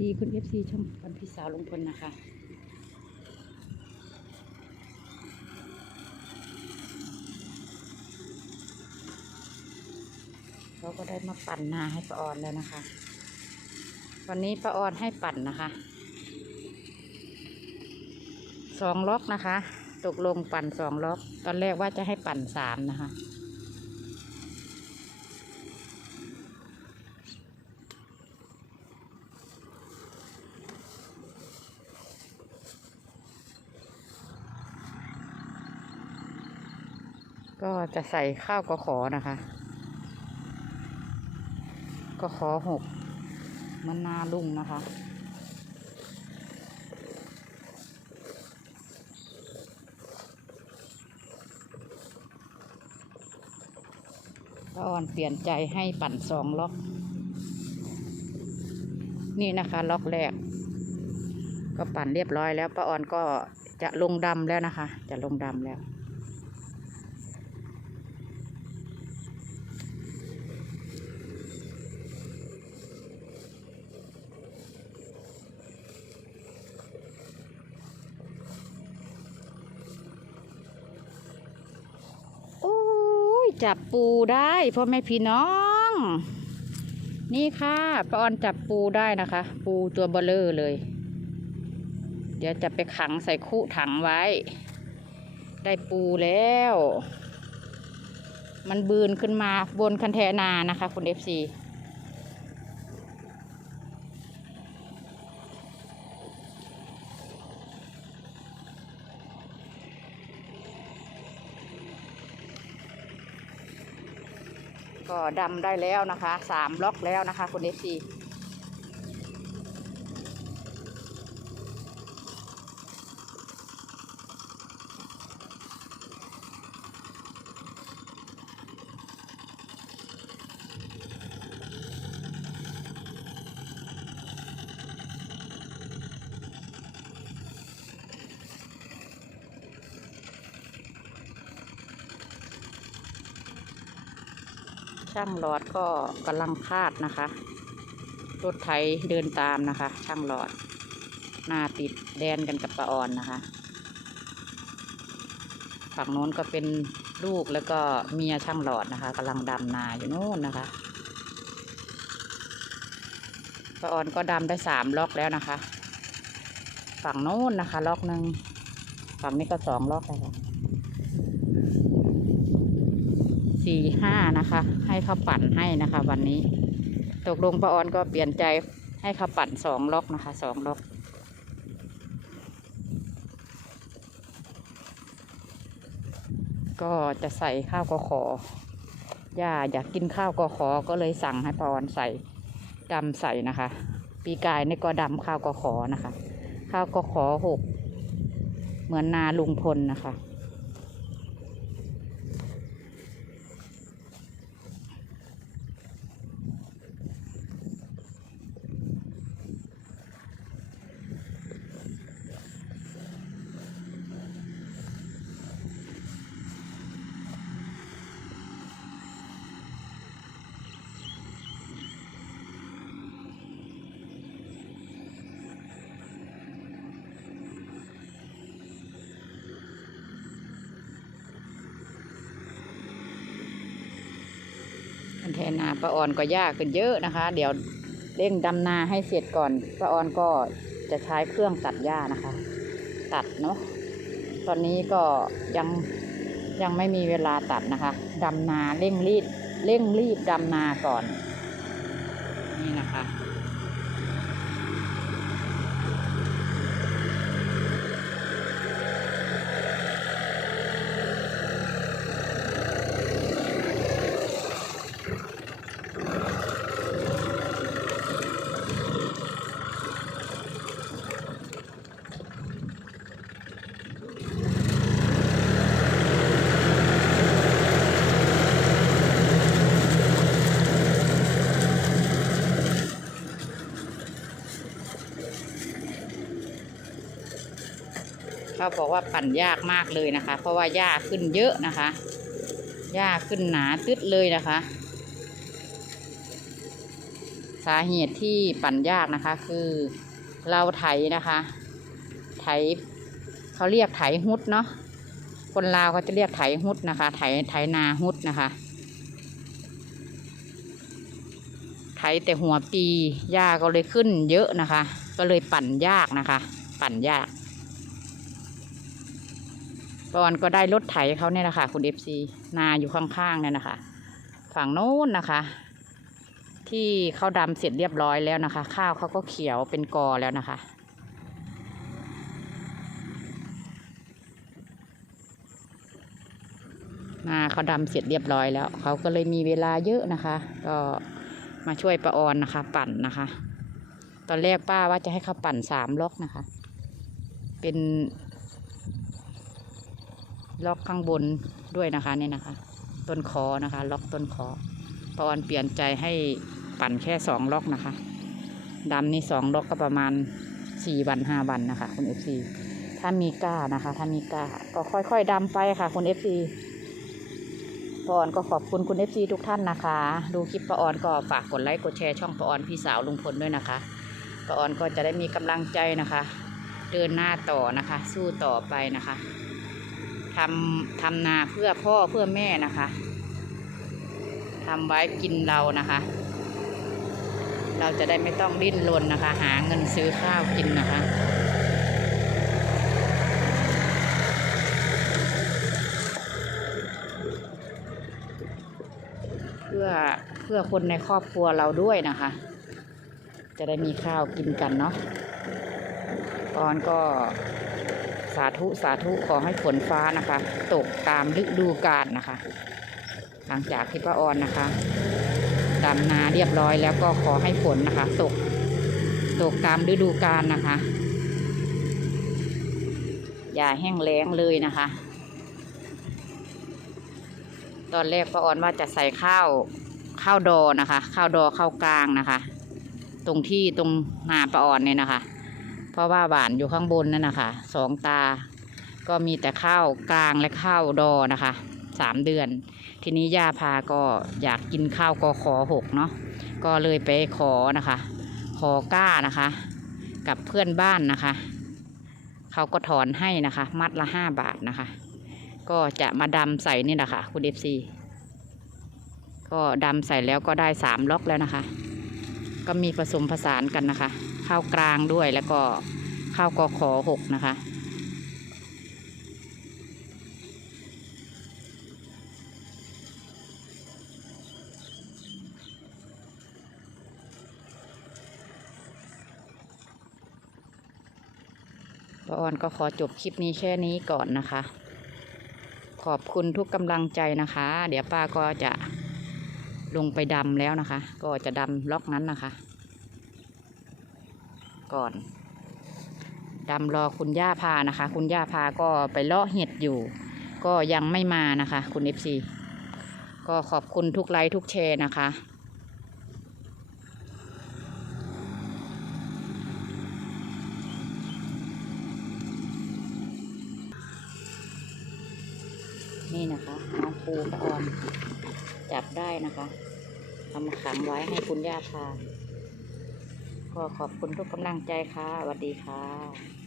ดีคุณเอฟซีช่องวันพี่สาวลุงพลนะคะ เราก็ได้มาปั่นนาให้ป้าออนแล้วนะคะ วันนี้ป้าออนให้ปั่นนะคะสองล็อกนะคะ ตกลงปั่นสองล็อก ตอนแรกว่าจะให้ปั่นสามนะคะ ก็จะใส่ข้าวกระขอนะคะกระขอหกมันนาลุงนะคะป้าออนเปลี่ยนใจให้ปั่นสองล็อก นี่นะคะล็อกแรก ก็ปั่นเรียบร้อยแล้วป้าออนก็จะลงดำแล้วนะคะ จะลงดำแล้ว จับปูได้พ่อแม่พี่น้อง นี่ค่ะป้าออนจับปูได้นะคะ ปูตัวเบลเลอร์เลย เดี๋ยวจะไปขังใส่คุถังไว้ ได้ปูแล้ว มันบืนขึ้นมาบนคันแทนานะคะ คุณเอฟซี ดำได้แล้วนะคะสามล็อกแล้วนะคะคุณเอฟซี ช่างหลอดก็กำลังคาดนะคะ รถไถเดินตามนะคะ ช่างหลอด หน้าติดแดนกันกับปะออนนะคะ ฝั่งโน้นก็เป็นลูกแล้วก็เมียช่างหลอดนะคะกำลังดำนาอยู่โน่นนะคะปะออนก็ดำได้สามล็อกแล้วนะคะ ฝั่งโน้นนะคะ ล็อกหนึ่งฝั่งนี้ก็สองล็อกแล้วค่ะ สี่ห้านะคะ ให้เขาปั่นให้นะคะ วันนี้ ตกลงปะออนก็เปลี่ยนใจให้เขาปั่นสองล็อกนะคะสองล็อกก็จะใส่ข้าวกอขอย่าอยากกินข้าวกอขอก็เลยสั่งให้ปาออนใส่ดำใส่นะคะ ปีกายนี่ก็ดำข้าวกอขอนะคะ ข้าวกอขอหกเหมือนนาลุงพลนะคะ แทนาป้าออนก็ยากขึ้นเยอะนะคะ เดี๋ยวเร่งดำนาให้เสร็จก่อนป้าออนก็จะใช้เครื่องตัดหญ้านะคะ ตัดเนาะตอนนี้ก็ยังยังไม่มีเวลาตัดนะคะดำนาเร่งรีดเร่งรีบดำนาก่อน นี่นะคะ เขาบอกว่าปั่นยากมากเลยนะคะ เพราะว่าหญ้าขึ้นเยอะนะคะหญ้าขึ้นหนาตึดเลยนะคะ สาเหตุที่ปั่นยากนะคะ คือเราไถนะคะ ไถเขาเรียกไถฮุดเนาะคนลาวเขาจะเรียกไถฮุดนะคะ ไถไถนาฮุดนะคะ ไถแต่หัวปีหญ้าก็เลยขึ้นเยอะนะคะ ก็เลยปั่นยากนะคะ ปั่นยาก ตอนก็ได้รถไถเขาเนี่ยนะคะคุณเอฟซีนาอยู่ข้างๆเนี่ยนะคะ ฝั่งโน้นนะคะ ที่เขาดำเสร็จเรียบร้อยแล้วนะคะ ข้าวเขาก็เขียวเป็นกอแล้วนะคะ นาเขาดำเสร็จเรียบร้อยแล้ว เขาก็เลยมีเวลาเยอะนะคะ ก็มาช่วยประออนนะคะ ปั่นนะคะ ตอนแรกป้าว่าจะให้เขาปั่นสามล็อกนะคะ เป็น ล็อกข้างบนด้วยนะคะนี่นะคะ ต้นคอนะคะ ล็อกต้นคอปอนเปลี่ยนใจให้ปั่นแค่สองล็อกนะคะดำนี่สองล็อกก็ประมาณสี่วันห้าวันนะคะคุณเอฟซีถ้ามีกล้านะคะ ถ้ามีกล้าก็ค่อยๆดำไปค่ะ คุณเอฟซีปออนก็ขอบคุณคุณเอฟซีทุกท่านนะคะ ดูคลิปปออนก็ฝากกดไลค์กดแชร์ช่องปออนพี่สาวลุงพลด้วยนะคะปออนก็จะได้มีกำลังใจนะคะ เดินหน้าต่อนะคะ สู้ต่อไปนะคะ ทำทำนาเพื่อพ่อเพื่อแม่นะคะทำไว้กินเรานะคะ เราจะได้ไม่ต้องดิ้นรนนะคะ หาเงินซื้อข้าวกินนะคะเพื่อเพื่อคนในครอบครัวเราด้วยนะคะ จะได้มีข้าวกินกันเนาะตอนก็ สาธุสาธุขอให้ฝนฟ้านะคะ ตกตามฤดูกาลนะคะ หลังจากที่ป้าออนนะคะดำนาเรียบร้อยแล้วก็ขอให้ฝนนะคะ ตกตกตามฤดูกาลนะคะ อย่าแห้งแล้งเลยนะคะ ตอนแรกป้าออนว่าจะใส่ข้าวข้าวดอนะคะ ข้าวดอข้าวกลางนะคะ ตรงที่ตรงนาป้าออนเนี่ยนะคะ เพราะว่าหวานอยู่ข้างบนนั่นนะคะสองตา ก็มีแต่ข้าวกลางและข้าวดอนะคะสามเดือน ทีนี้ย่าพาก็อยากกินข้าวกอขอหกเนาะก็เลยไปขอนะคะ ขอก้านะคะ กับเพื่อนบ้านนะคะเขาก็ถอนให้นะคะ มัดละห้าบาทนะคะ ก็จะมาดำใส่นี่แหละค่ะคุณเอฟซีก็ดำใส่แล้วก็ได้สามล็อกแล้วนะคะ ก็มีผสมผสานกันนะคะ ข้าวกลางด้วยแล้วก็ข้าวกอขอหกนะคะป้าออนก็ขอจบคลิปนี้แค่นี้ก่อนนะคะ ขอบคุณทุกกำลังใจนะคะ เดี๋ยวป้าก็จะ ลงไปดำแล้วนะคะ ก็จะดำล็อกนั้นนะคะ ก่อนดำรอคุณย่าพานะคะ คุณย่าพาก็ไปเลาะเห็ดอยู่ ก็ยังไม่มานะคะ คุณเอฟซีก็ขอบคุณทุกไลค์ทุกแชร์นะคะ นี่นะคะน้องปูกระออนจับได้นะคะ เอามาขังไว้ให้คุณย่าทานก็ขอบคุณทุกกำลังใจค่ะสวัสดีค่ะ